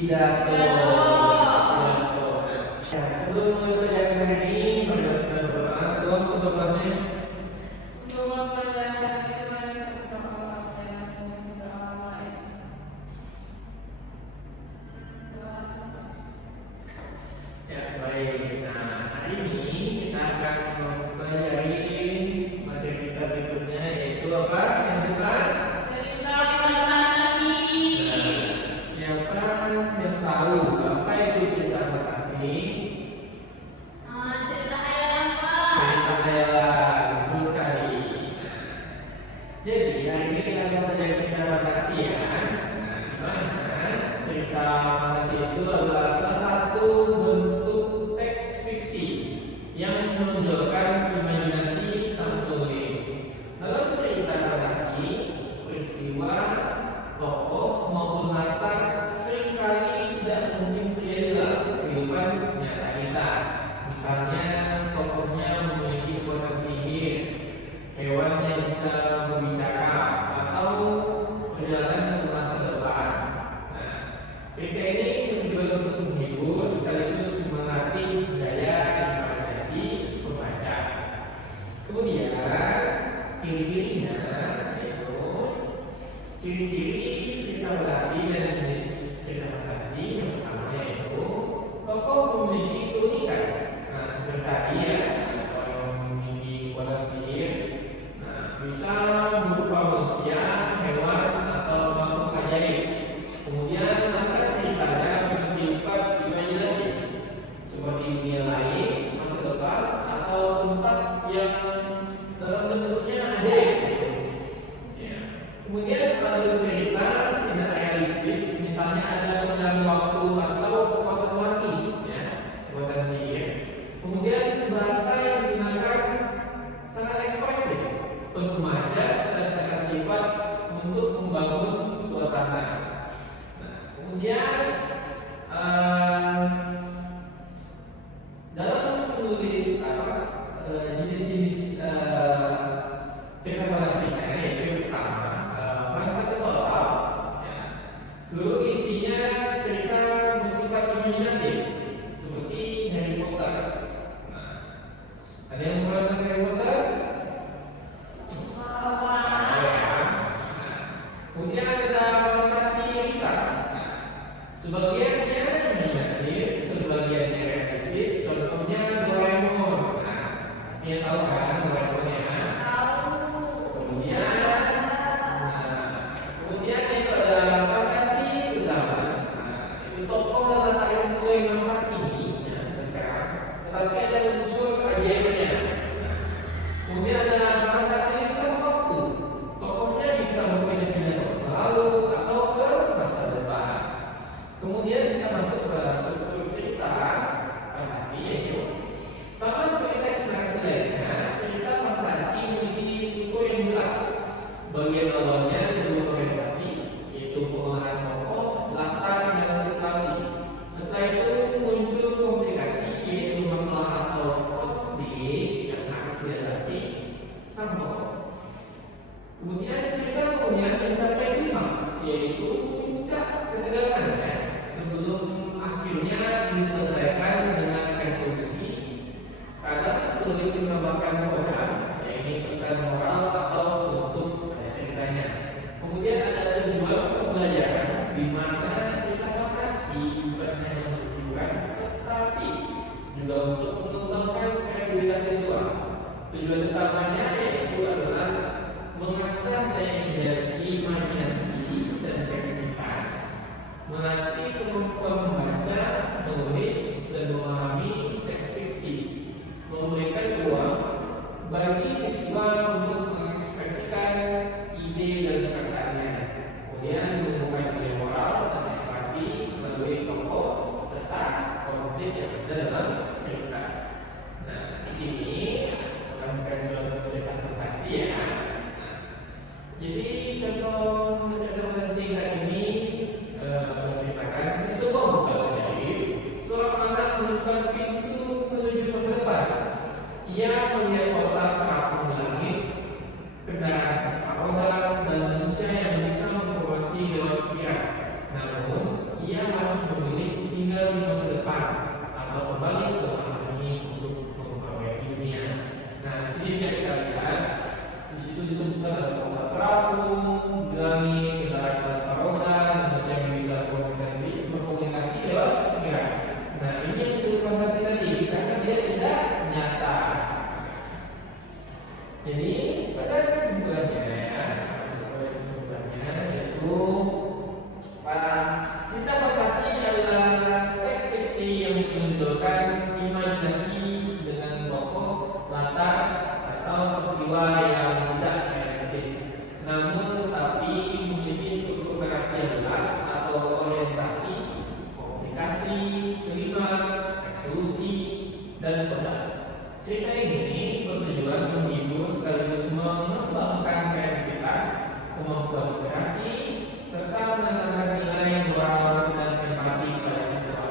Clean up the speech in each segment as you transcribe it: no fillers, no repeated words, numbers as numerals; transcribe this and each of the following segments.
pidato. Ya, sebelum pelajaran ini, untuk kelasnya. Ya, baik. Nah, hari ini kita akan mempelajari materi kita berikutnya, yaitu apa? Yang depan. Siapa yang tahu apa itu cerita fantasi? Cerita khayalan, betul sekali. Jadi hari ini kita akan belajar cerita fantasi ya. Nah, dimana cerita fantasi itu adalah salah satu bentuk teks fiksi yang menonjolkan imajinasi sang penulis. Dalam cerita fantasi, peristiwa, tokoh maupun latar seringkali tidak mungkin terjadi dalam kehidupan nyata kita. Misalnya, tokohnya memiliki kekuatan sihir, hewan yang bisa berbicara, atau perjalanan ke masa depan. Nah, cerita ini juga untuk menghibur sekaligus melatih daya imajinasi pembaca. Kemudian, ciri-cirinya yaitu ciri-ciri cerita fantasi dan jenis cerita fantasi. Yang pertama yaitu tokoh memiliki keunikan. Nah, seperti tadi ya, tokoh yang memiliki kekuatan sihir. Nah, bisa berupa manusia, hewan, atau makhluk ajaib. Kemudian latar ceritanya bersifat imajinatif, seperti dunia lain, masa depan, atau tempat yang dalam bentuknya ajaib. Ya. Kemudian alur cerita tidak realistis, misalnya ada pengaruh waktu atau kekuatan magis, ya, kekuatan sihir. Kemudian bahasa yang digunakan sangat ekspresif, penuh majas dan kata sifat untuk membangun suasana. Nah, kemudian dalam menulis jenis-jenis cerita fantasinya, yaitu yang pertama fantasi total. Ya. Seluruh isinya cerita bersifat imajinatif, seperti Harry Potter. Nah, ada yang mulai tentang Harry Potter? Kemudian ada fantasi riset. Sebagiannya imajinatif, sebagiannya realistis. Contohnya Doraemon. Nah, pastinya tahu kan Doraemon ya? Kemudian itu ada fantasi sezaman. Nah, itu tokoh latar sesuai masa kini, ya, sekarang, tetapi ada unsur keajaibannya. Kemudian ada fantasi lintas waktu. Tokohnya bisa berpindah-pindah ke masa lalu atau ke masa depan. Kemudian kita masuk ke struktur cerita fantasi, yaitu sama seperti teks narasi lainnya, cerita fantasi memiliki struktur yang jelas. Bagian awalnya disebut orientasi, yaitu pengolahan tokoh, latar, dan situasi. Setelah itu muncul komplikasi, yaitu masalah atau konflik yang harus dihadapi sang tokoh. Kemudian cerita kemudian mencapai klimaks, yaitu puncak ketegangan, ya, sebelum akhirnya diselesaikan dengan resolusi. Kadang penulis menambahkan moral, yaitu pesan moral atau penutup ceritanya. Kemudian ada tujuan pembelajaran, di mana cerita fantasi bukan hanya untuk hiburan, tetapi juga untuk mengembangkan kreativitas siswa. Tujuan utamanya yaitu adalah mengasah daya imajinasi dan kreativitas, melatih kemampuan membaca, menulis, dan memahami teks fiksi, memberikan ruang bagi siswa untuk mengekspresikan ide dan perasaannya. Kemudian menemukan nilai moral dan empati melalui tokoh serta konflik yang ada dalam cerita. Nah, di sini dalam cerita fantasi ya. Jadi contoh cerita fantasi ini ceritakan di sebuah hotel ajaib, seorang anak menemukan pintu menuju masa depan. Ia melihat kota terapung di langit, kendaraan roda dan manusia yang bisa mempromosi lewat pikiran. Namun ia harus Jadi pada kesimpulannya ya, yaitu cerita fantasi adalah teks fiksi yang menunjukkan imajinasi dengan tokoh, latar, atau peristiwa yang tidak realistis, namun tetapi memiliki struktur narasi yang jelas atau orientasi, komunikasi, klimaks, resolusi, dan produk. Cerita ini bertujuan menghibur sekaligus mengembangkan kreativitas, kemampuan literasi, serta menanamkan nilai moral dan empati pada siswa.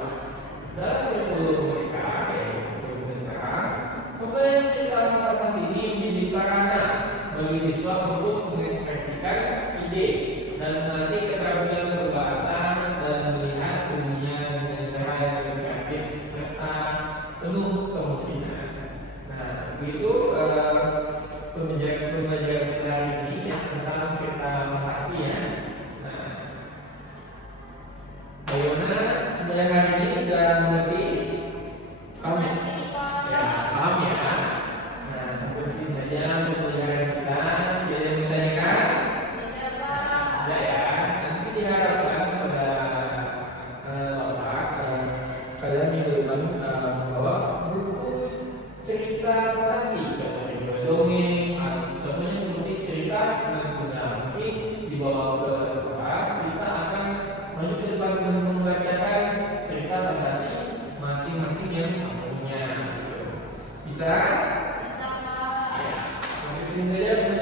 Dalam kurikulum mereka, yaitu sekarang, pembelajaran cerita fantasi ini menjadi sarana bagi siswa untuk mengekspresikan ide dan melatih keterampilan berbahasa dan melihat dunia dengan cara yang kreatif serta penuh kemungkinan. Nah, begitu pembelajaran kita hari ini tentang cerita fantasi ya. Nah, bagaimana pembelajaran hari ini sudah mengerti? Paham ya? Ya, paham ya. Nah, sampai di sini saja pembelajaran kita. Ada yang ditanyakan? Ada ya. Nanti diharapkan pada kalian minggu depan membawa buku cerita fantasi, contohnya dongeng, contohnya seperti cerita nanti dibawa ke sekolah, kita akan maju ke depan dan membacakan cerita fantasi masing-masing yang kamu punya. Bisa? Bisa, Pak. Ya, sampai sini saja.